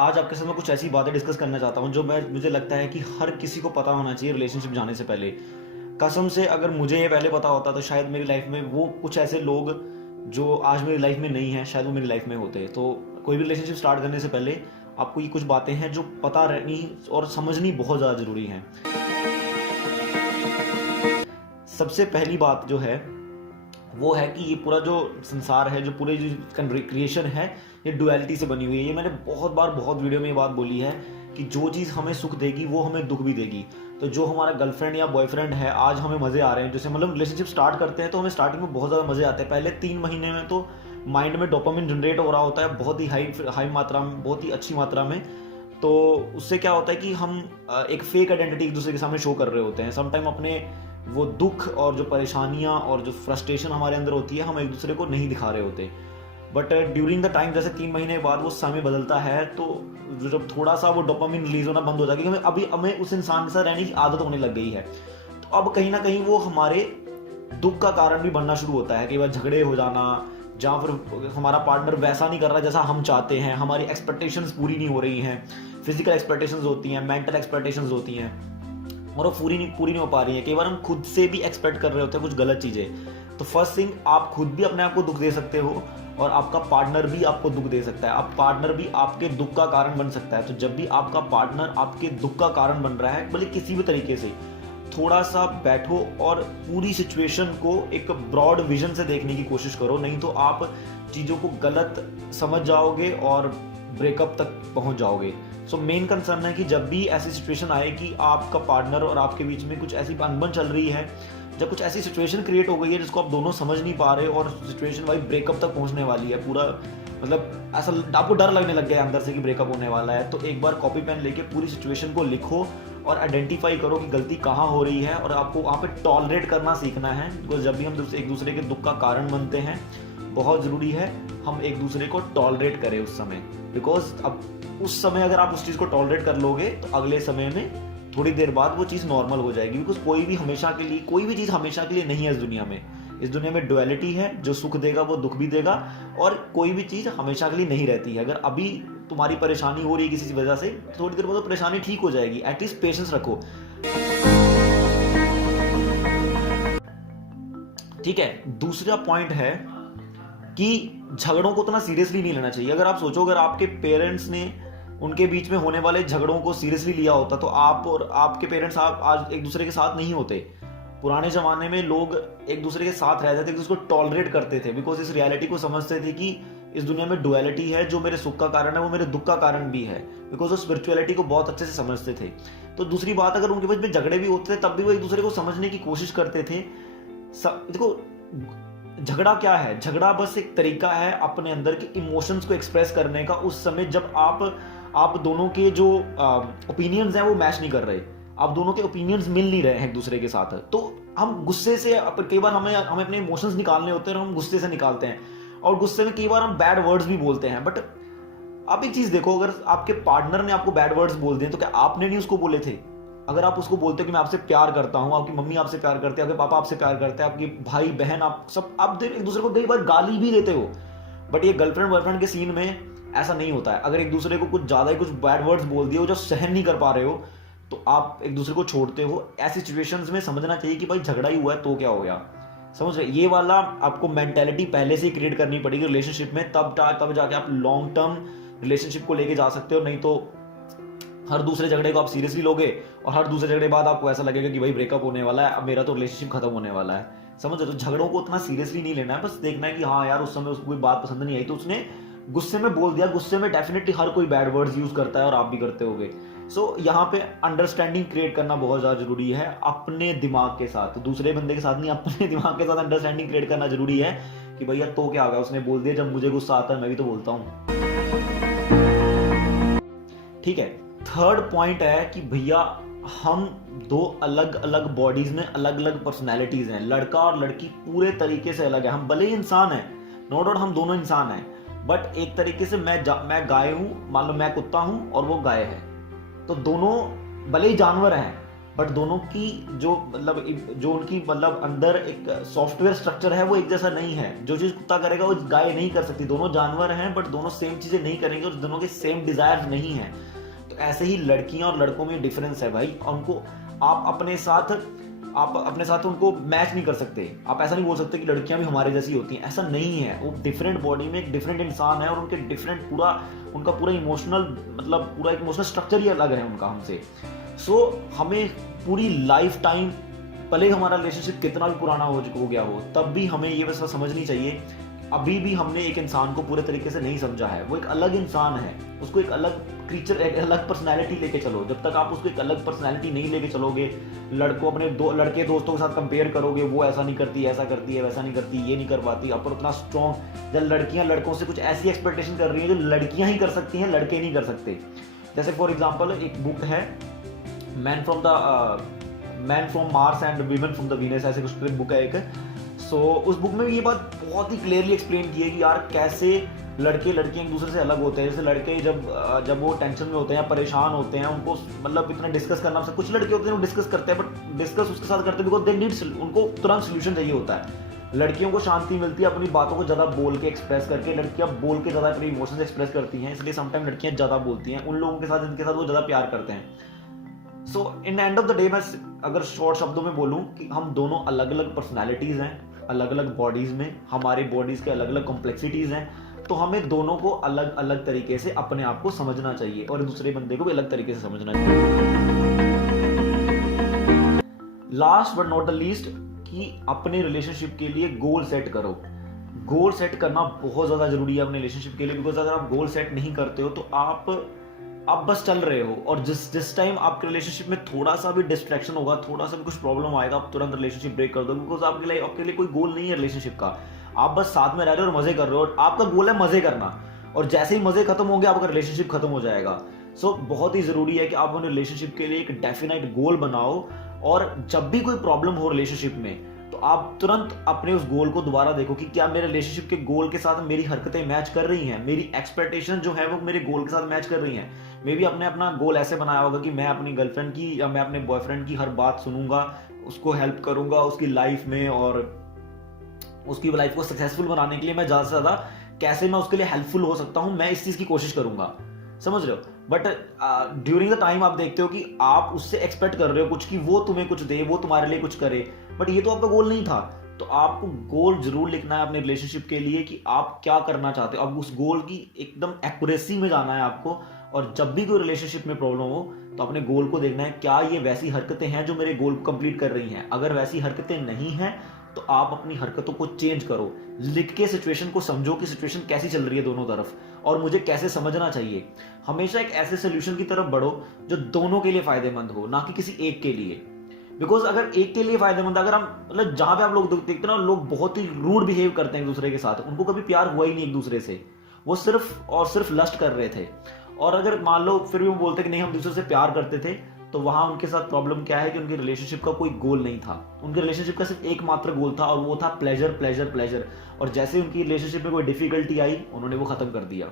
आज आपके साथ मैं कुछ ऐसी बातें डिस्कस करना चाहता हूँ जो मुझे लगता है कि हर किसी को पता होना चाहिए रिलेशनशिप जाने से पहले। कसम से अगर मुझे ये पहले पता होता तो शायद मेरी लाइफ में वो कुछ ऐसे लोग जो आज मेरी लाइफ में नहीं है शायद वो मेरी लाइफ में होते। तो कोई भी रिलेशनशिप स्टार्ट करने से पहले आपको ये कुछ बातें हैं जो पता रहनी और समझनी बहुत ज़्यादा ज़रूरी हैं। सबसे पहली बात जो है वो है कि ये पूरा जो संसार है, जो पूरे जो क्रिएशन है, ये डुअलिटी से बनी हुई है। ये मैंने बहुत बार बहुत वीडियो में ये बात बोली है कि जो चीज़ हमें सुख देगी वो हमें दुख भी देगी। तो जो हमारा गर्लफ्रेंड या बॉयफ्रेंड है, आज हमें मज़े आ रहे हैं, जैसे मतलब रिलेशनशिप स्टार्ट करते हैं तो हमें स्टार्टिंग में बहुत ज़्यादा मज़े आते हैं। पहले 3 महीने में तो माइंड में डोपामिन जनरेट हो रहा होता है बहुत ही हाई मात्रा में, बहुत ही अच्छी मात्रा में। तो उससे क्या होता है कि हम एक फेक आइडेंटिटी एक दूसरे के सामने शो कर रहे होते हैं। समटाइम अपने वो दुख और जो परेशानियां और जो फ्रस्ट्रेशन हमारे अंदर होती है हम एक दूसरे को नहीं दिखा रहे होते। बट ड्यूरिंग द टाइम, जैसे 3 महीने के बाद वो समय बदलता है तो जब थोड़ा सा वो डोपामिन रिलीज होना बंद हो जाता है, क्योंकि हमें उस इंसान के साथ रहने की आदत होने लग गई है। तो अब कहीं ना कहीं वो हमारे दुख का कारण भी बनना शुरू होता है। कई बार झगड़े हो जाना, जहाँ फिर हमारा पार्टनर वैसा नहीं कर रहा जैसा हम चाहते हैं, हमारी एक्सपेक्टेशंस पूरी नहीं हो रही हैं, फिजिकल एक्सपेक्टेशंस होती हैं, मेंटल एक्सपेक्टेशंस होती हैं और वो पूरी नहीं हो पा रही है। कई बार हम खुद से भी एक्सपेक्ट कर रहे होते हैं कुछ गलत चीज़ें। तो फर्स्ट थिंग, आप खुद भी अपने आप को दुख दे सकते हो और आपका पार्टनर भी आपको दुख दे सकता है। आप पार्टनर भी आपके दुख का कारण बन सकता है। तो जब भी आपका पार्टनर आपके दुख का कारण बन रहा है, भले किसी भी तरीके से, थोड़ा सा बैठो और पूरी सिचुएशन को एक ब्रॉड विजन से देखने की कोशिश करो, नहीं तो आप चीज़ों को गलत समझ जाओगे और ब्रेकअप तक पहुंच जाओगे। सो मेन कंसर्न है कि जब भी ऐसी सिचुएशन आए कि आपका पार्टनर और आपके बीच में कुछ ऐसी अनबन चल रही है, जब कुछ ऐसी सिचुएशन क्रिएट हो गई है जिसको आप दोनों समझ नहीं पा रहे और सिचुएशन वाइज ब्रेकअप तक पहुंचने वाली है, पूरा मतलब ऐसा आपको डर लगने लग गया अंदर से कि ब्रेकअप होने वाला है, तो एक बार कॉपी पेन लेके पूरी सिचुएशन को लिखो और आइडेंटिफाई करो कि गलती कहाँ हो रही है। और आपको वहाँ पे टॉलरेट करना सीखना है, बिकॉज जब भी हम एक दूसरे के दुख का कारण बनते हैं, बहुत ज़रूरी है हम एक दूसरे को टॉलरेट करें उस समय। बिकॉज अब उस समय अगर आप उस चीज़ को टॉलरेट कर लोगे तो अगले समय में थोड़ी देर बाद वो चीज़ नॉर्मल हो जाएगी। बिकॉज कोई भी चीज़ हमेशा के लिए नहीं है इस दुनिया में। इस दुनिया में डुअलिटी है, जो सुख देगा वो दुख भी देगा, और कोई भी चीज़ हमेशा के लिए नहीं रहती है। अगर अभी तुम्हारी परेशानी हो रही है किसी वजह से, थोड़ी देर बाद तो परेशानी ठीक हो जाएगी। एटलीस्ट पेशेंस रखो, ठीक है। दूसरा पॉइंट है कि झगड़ों को उतना सीरियसली नहीं लेना चाहिए। अगर आप सोचो, अगर आपके पेरेंट्स ने उनके बीच में होने वाले झगड़ों को सीरियसली लिया होता तो आप और आपके पेरेंट्स आप आज एक दूसरे के साथ नहीं होते। पुराने जमाने में लोग एक दूसरे के साथ रहते थे, एक दूसरे को टॉलरेट करते थे, बिकॉज इस रियलिटी को समझते थे कि इस दुनिया में डुअलिटी है, जो मेरे सुख का कारण है वो मेरे दुख का कारण भी है, बिकॉज वो स्पिरिचुअलिटी को बहुत अच्छे से समझते थे। तो दूसरी बात, अगर उनके बीच में झगड़े भी होते थे तब भी वो एक दूसरे को समझने की कोशिश करते थे। देखो, झगड़ा क्या है? झगड़ा बस एक तरीका है अपने अंदर के इमोशंस को एक्सप्रेस करने का, उस समय जब आप दोनों के जो ओपिनियंस हैं वो मैच नहीं कर रहे, आप दोनों के ओपिनियंस मिल नहीं रहे हैं एक दूसरे के साथ। तो हम गुस्से से, कई बार हमें अपने इमोशंस निकालने होते हैं और हम गुस्से से निकालते हैं, और गुस्से में कई बार हम बैड वर्ड्स भी बोलते हैं। बट आप एक चीज देखो, अगर आपके पार्टनर ने आपको बैड वर्ड्स बोल दिए तो क्या आपने नहीं उसको बोले थे? अगर आप उसको बोलते हो कि मैं आपसे प्यार करता हूं, आपकी मम्मी आपसे प्यार करते हैं, आपके पापा आपसे प्यार करते हैं, आपके भाई बहन, आप एक दूसरे को कई बार गाली भी देते हो। बट ये गर्लफ्रेंड बॉयफ्रेंड के सीन में ऐसा नहीं होता है। अगर एक दूसरे को कुछ ज्यादा ही कुछ बैड वर्ड्स बोल दिए हो जो सहन नहीं कर पा रहे हो, तो आप एक दूसरे को छोड़ते हो। ऐसी सिचुएशंस में समझना चाहिए कि भाई झगड़ा ही हुआ है तो क्या हो गया, समझ रहे? ये वाला आपको मेंटेलिटी पहले से ही क्रिएट करनी पड़ेगी रिलेशनशिप में, तब जाके आप लॉन्ग टर्म रिलेशनशिप को लेके जा सकते हो। नहीं तो हर दूसरे झगड़े को आप सीरियसली लोगे और हर दूसरे झगड़े बाद आपको ऐसा लगेगा कि भाई ब्रेकअप होने वाला है, अब मेरा तो रिलेशनशिप खत्म होने वाला है, समझ रहे? तो झगड़ों को उतना सीरियसली नहीं लेना है, बस देखना है कि हाँ यार उस समय उसको कोई बात पसंद नहीं आई तो उसने गुस्से में बोल दिया। गुस्से में डेफिनेटली हर कोई बैड वर्ड्स यूज करता है और आप भी करते होगे। सो यहाँ पे अंडरस्टैंडिंग क्रिएट करना बहुत ज्यादा जरूरी है अपने दिमाग के साथ, दूसरे बंदे के साथ नहीं, अपने दिमाग के साथ अंडरस्टैंडिंग क्रिएट करना जरूरी है कि भैया तो क्या हो गया, उसने बोल दिया, जब मुझे गुस्सा आता है मैं भी तो बोलता हूँ, ठीक है। थर्ड पॉइंट है कि भैया हम दो अलग अलग बॉडीज में अलग अलग पर्सनैलिटीज हैं। लड़का और लड़की पूरे तरीके से अलग है। हम भले ही इंसान हैं, नो डाउट हम दोनों इंसान हैं, बट एक तरीके से मैं गाय हूं, मान लो मैं कुत्ता हूं और वो गाय है, तो दोनों भले ही जानवर हैं बट दोनों की जो उनकी अंदर एक सॉफ्टवेयर स्ट्रक्चर है वो एक जैसा नहीं है। जो चीज़ कुत्ता करेगा वो गाय नहीं कर सकती। दोनों जानवर हैं बट दोनों सेम चीज़ें नहीं करेंगे और दोनों के सेम डिजायर्स नहीं हैं। तो ऐसे ही लड़कियां और लड़कों में डिफरेंस है भाई। उनको आप अपने साथ उनको मैच नहीं कर सकते। आप ऐसा नहीं बोल सकते कि लड़कियां भी हमारे जैसी होती हैं, ऐसा नहीं है। वो डिफरेंट बॉडी में एक डिफरेंट इंसान है और उनके डिफरेंट उनका पूरा इमोशनल पूरा इमोशनल स्ट्रक्चर ही अलग है उनका हमसे। सो हमें पूरी लाइफ टाइम, भले हमारा रिलेशनशिप कितना भी पुराना हो गया हो, तब भी हमें ये वैसा समझनी चाहिए अभी भी हमने एक इंसान को पूरे तरीके से नहीं समझा है। वो एक अलग इंसान है, उसको एक अलग क्रीचर, एक अलग पर्सनैलिटी लेके चलो। जब तक आप उसको एक अलग पर्सनैलिटी नहीं लेके चलोगे, लड़के दोस्तों के साथ कंपेयर करोगे, वो ऐसा नहीं करती, ऐसा करती है, वैसा नहीं करती, ये नहीं कर पाती, और उतना स्ट्रॉन्ग। जब लड़कियां लड़कों से कुछ ऐसी एक्सपेक्टेशन कर रही है जो लड़कियां ही कर सकती हैं, लड़के नहीं कर सकते। जैसे फॉर एग्जाम्पल एक बुक है man from Mars and women from the Venus, ऐसे कुछ बुक है एक। सो उस बुक में ये बात बहुत ही क्लियरली एक्सप्लेन की है कि यार कैसे लड़के लड़कियां एक दूसरे से अलग होते हैं। जैसे लड़के जब वो टेंशन में होते हैं, परेशान होते हैं, उनको इतना डिस्कस करना, कुछ लड़के होते हैं वो डिस्कस करते हैं बट डिस्कस उसके साथ करते हैं बिकॉज दे नीड, उनको तुरंत सोल्यूशन चाहिए होता है। लड़कियों को शांति मिलती है अपनी बातों को ज़्यादा बोल के एक्सप्रेस करके। लड़कियां बोल के ज़्यादा अपने इमोशंस एक्सप्रेस करती हैं, इसलिए समटाइम लड़कियां ज़्यादा बोलती हैं उन लोगों के साथ जिनके साथ वो ज़्यादा प्यार करते हैं। So in end of the day मैं अगर शॉर्ट शब्दों में बोलूँ कि हम दोनों अलग अलग पर्सनैलिटीज़ हैं, अलग अलग बॉडीज़ में, हमारी बॉडीज़ के अलग अलग कॉम्प्लेक्सिटीज़ हैं। तो हमें दोनों को अलग अलग तरीके से अपने आप को समझना चाहिए और दूसरे बंदे को भी अलग तरीके से समझना चाहिए। Last but not the least कि अपने रिलेशनशिप के लिए गोल सेट करो। गोल सेट करना बहुत ज़्यादा जरूरी है अपने रिलेशनशिप के लिए, बिकॉज अगर आप गोल सेट नहीं करते हो तो आप बस चल रहे हो, और जिस टाइम आपके रिलेशनशिप में थोड़ा सा भी डिस्ट्रैक्शन होगा, थोड़ा सा भी कुछ प्रॉब्लम आएगा, आप तुरंत रिलेशनशिप ब्रेक कर दो, बिकॉज आपके लिए कोई गोल नहीं है रिलेशनशिप का। आप बस साथ में रह रहे हो और मजे कर रहे हो, और आपका गोल है मजे करना, और जैसे ही मजे खत्म होंगे आपका रिलेशनशिप खत्म हो जाएगा। सो बहुत ही जरूरी है कि आप अपने रिलेशनशिप के लिए एक डेफिनेट गोल बनाओ, और जब भी कोई प्रॉब्लम हो रिलेशनशिप में तो आप तुरंत अपने उस गोल को दोबारा देखो कि क्या मेरे रिलेशनशिप के गोल के साथ मेरी हरकतें मैच कर रही हैं, मेरी एक्सपेक्टेशन जो है वो मेरे गोल के साथ मैच कर रही हैं। मे बी आपने अपना गोल ऐसे बनाया होगा कि मैं अपनी गर्लफ्रेंड की या मैं अपने बॉयफ्रेंड की हर बात सुनूंगा, उसको हेल्प करूंगा उसकी लाइफ में, और उसकी लाइफ को सक्सेसफुल बनाने के लिए मैं ज़्यादा से ज़्यादा कैसे मैं उसके लिए हेल्पफुल हो सकता हूँ, मैं इस चीज़ की कोशिश करूंगा। समझ रहे हो? बट ड्यूरिंग द टाइम आप देखते हो कि आप उससे एक्सपेक्ट कर रहे हो कुछ, कि वो तुम्हें कुछ दे, वो तुम्हारे लिए कुछ करे, बट ये तो आपका गोल नहीं था। तो आपको गोल जरूर लिखना है अपने रिलेशनशिप के लिए कि आप क्या करना चाहते हो। अब उस गोल की एकदम एक्यूरेसी में जाना है आपको, और जब भी कोई रिलेशनशिप में प्रॉब्लम हो तो अपने गोल को देखना है, क्या ये वैसी हरकतें हैं जो मेरे गोल को कंप्लीट कर रही हैं। अगर वैसी हरकतें नहीं हैं तो आप अपनी हरकतों को चेंज करो, लिख के सिचुएशन को समझो कि सिचुएशन कैसी चल रही है दोनों तरफ, और मुझे कैसे समझना चाहिए। हमेशा एक ऐसे सोल्यूशन की तरफ बढ़ो जो दोनों के लिए फायदेमंद हो, ना कि किसी एक के लिए। बिकॉज अगर एक के लिए फायदेमंद, अगर हम जहां पे आप लोग देखते हैं ना, लोग बहुत ही रूड बिहेव करते हैं एक दूसरे के साथ, उनको कभी प्यार हुआ ही नहीं एक दूसरे से, वो सिर्फ और सिर्फ लस्ट कर रहे थे। और अगर मान लो फिर भी वो बोलते कि नहीं हम दूसरे से प्यार करते थे, तो वहां उनके साथ प्रॉब्लम क्या है कि उनके रिलेशनशिप का कोई गोल नहीं था। उनके रिलेशनशिप का सिर्फ एकमात्र गोल था, और वो था प्लेजर प्लेजर प्लेजर। और जैसे उनकी रिलेशनशिप में कोई डिफिकल्टी आई, उन्होंने वो खत्म कर दिया।